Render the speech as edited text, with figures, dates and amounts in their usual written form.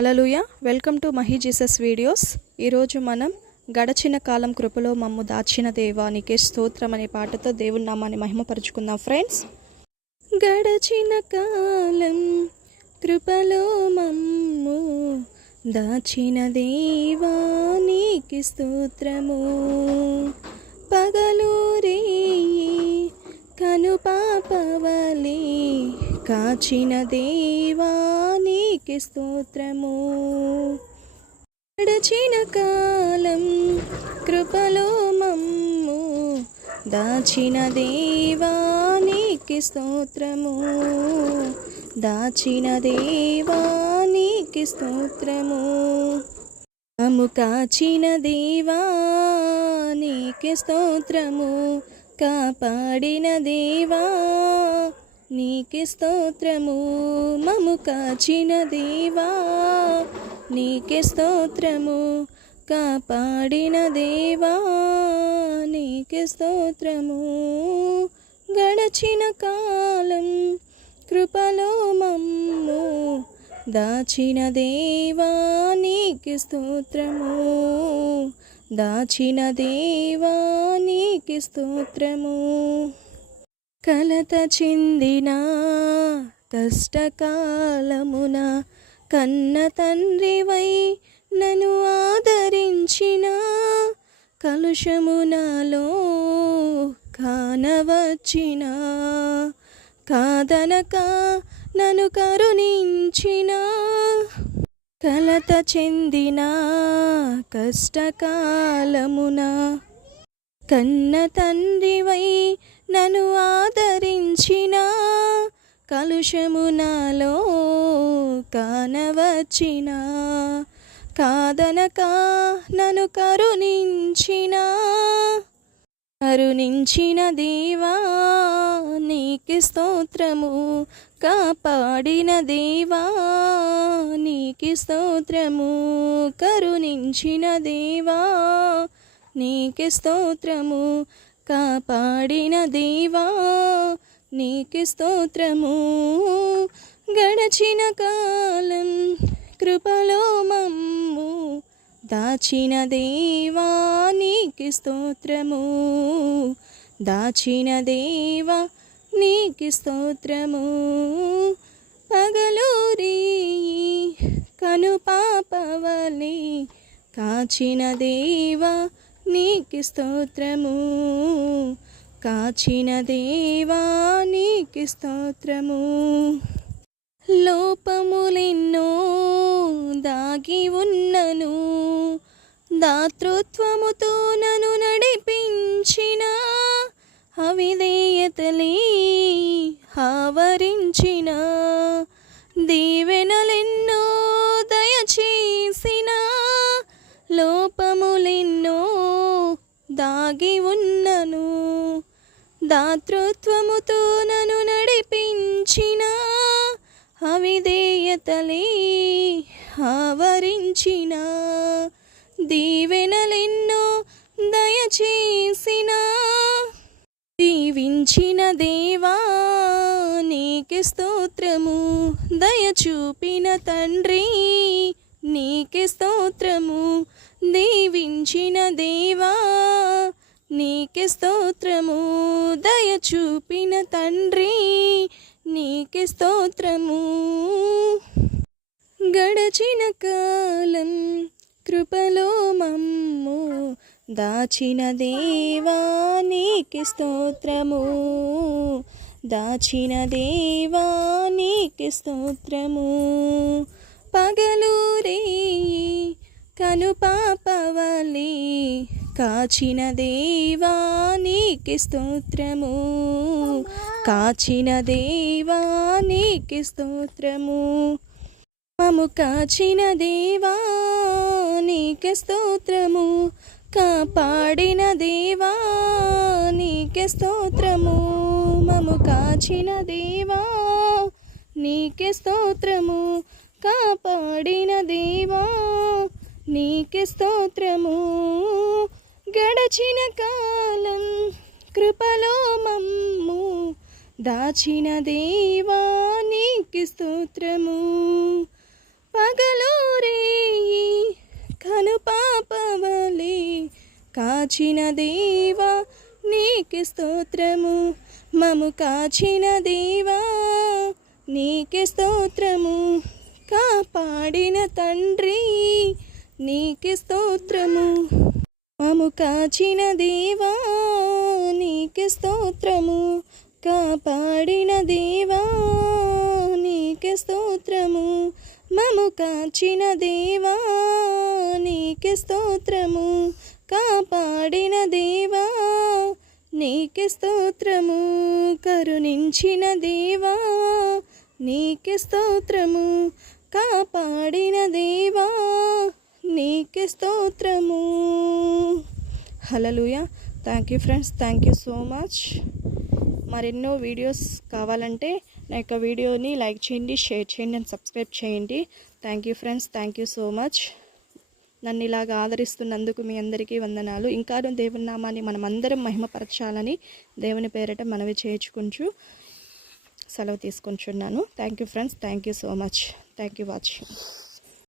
Hallelujah. Welcome to Mahi Jesus videos. ఈరోజు మనం గడచిన కాలం కృపలో మమ్ము దాచిన దేవానికి స్తోత్రం అనే పాటతో దేవుని నామాన్ని మహిమపరుచుకుందాం ఫ్రెండ్స్. గడచిన కాలం కృపలో మమ్ము దాచిన దేవానికి స్తోత్రము. పగలూరి కనుపాపవలి కాచిన దేవానికి స్తోత్రము. గడచిన కాలం కృపలో మమ్ము దాచిన దేవానికి స్తోత్రము. దాచిన దేవానికి స్తోత్రము. మమ్ము కాచిన దేవానికి స్తోత్రము. కాపాడిన దేవా నీకే స్తోత్రము. మమ్ము కాచిన దేవా నీకే స్తోత్రము. కాపాడిన దేవా నీకే స్తోత్రము. గడచిన కాలం కృపలో మమ్ము దాచిన దేవా నీకే స్తోత్రము. దాచిన దేవా నీకే స్తోత్రము. కలత చెందిన కష్టకాలమున కన్న తండ్రివై నన్ను ఆదరించిన కలుషము నాలో కానవచ్చిన కాదనక నన్ను కరుణించిన కలత చెందిన కష్టకాలమున కన్న తండ్రివై నన్ను ఆదరించిన కలుషము నాలో కానవచ్చిన కాదనక నన్ను కరుణించిన దేవా నీకే స్తోత్రము. కాపాడిన దేవా నీకే స్తోత్రము. కరుణించిన దేవా నీకే స్తోత్రము. కాపాడిన దేవా నీకే స్తోత్రము. గడచిన కాలం కృపలో మమ్ము దాచిన దేవా నీకే స్తోత్రము. దాచిన దేవా నీకే స్తోత్రము. పగలూరి కనుపాపవలి కాచిన దేవా నీకే స్తోత్రము. కాచిన దేవా నీకే స్తోత్రము. లోపములెన్నో దాగి ఉన్నను దాతృత్వముతో నన్ను నడిపించిన అవిధేయతలే ఆవరించిన దీవెనలెన్నో దయచేసిన లోపములెన్నో దాగి ఉన్నను దాతృత్వముతో నన్ను నడిపించిన అవిధేయతలే ఆవరించిన దీవెనలెన్నో దయచేసిన దీవించిన దేవా నీకే స్తోత్రము. దయ చూపిన తండ్రి నీకే స్తోత్రము. దీవించిన దేవా నీకే స్తోత్రము. దయ చూపిన తండ్రి నీకే స్తోత్రము. గడచిన కాలం కృపలో మమ్ము దాచిన దేవా నీకే స్తోత్రము. దాచిన దేవా నీకే స్తోత్రము. పగలూరి కనుపాపవలి కాచిన దేవా నీకే స్తోత్రము. కాచిన దేవా నీకే స్తోత్రము. మమ్ము కాచిన దేవా నీకే స్తోత్రము. కాపాడిన దేవా నీకే స్తోత్రము. మమ్ము కాచిన దేవా నీకే స్తోత్రము. కాపాడిన దేవా నీకే స్తోత్రము. గడచిన కాలం కృపలో మమ్ము దాచిన దేవా నీకే స్తోత్రము. పగలు కాచిన దేవా నీకే స్తోత్రము, మము కాచిన దేవా నీకే స్తోత్రము, కాపాడిన తండ్రి నీకే స్తోత్రము, మము కాచిన దేవా నీకే స్తోత్రము, కాపాడిన దేవా నీకే స్తోత్రము, మము కాచిన దేవా నీకే స్తోత్రము, కాపాడిన దేవా నీకే స్తోత్రము, కరుణించిన దేవా నీకే స్తోత్రము, కాపాడిన దేవా నీకే స్తోత్రము. Hallelujah. Thank you friends, thank you so much. మరెన్నో వీడియోస్ కావాలంటే నా యొక్క వీడియోని లైక్ చేయండి, షేర్ చేయండి అండ్ సబ్స్క్రైబ్ చేయండి. Thank you friends, thank you so much. నన్ను ఇలాగ ఆదరిస్తున్నందుకు మీ అందరికీ వందనాలు. ఇంకా దేవుని నామాన్ని మనం అందరం మహిమపరచాలని దేవుని పేరట మనవి చేయించుకుంటూ సెలవు తీసుకుంటున్నాను. Thank you friends, thank you so much. Thank you watching.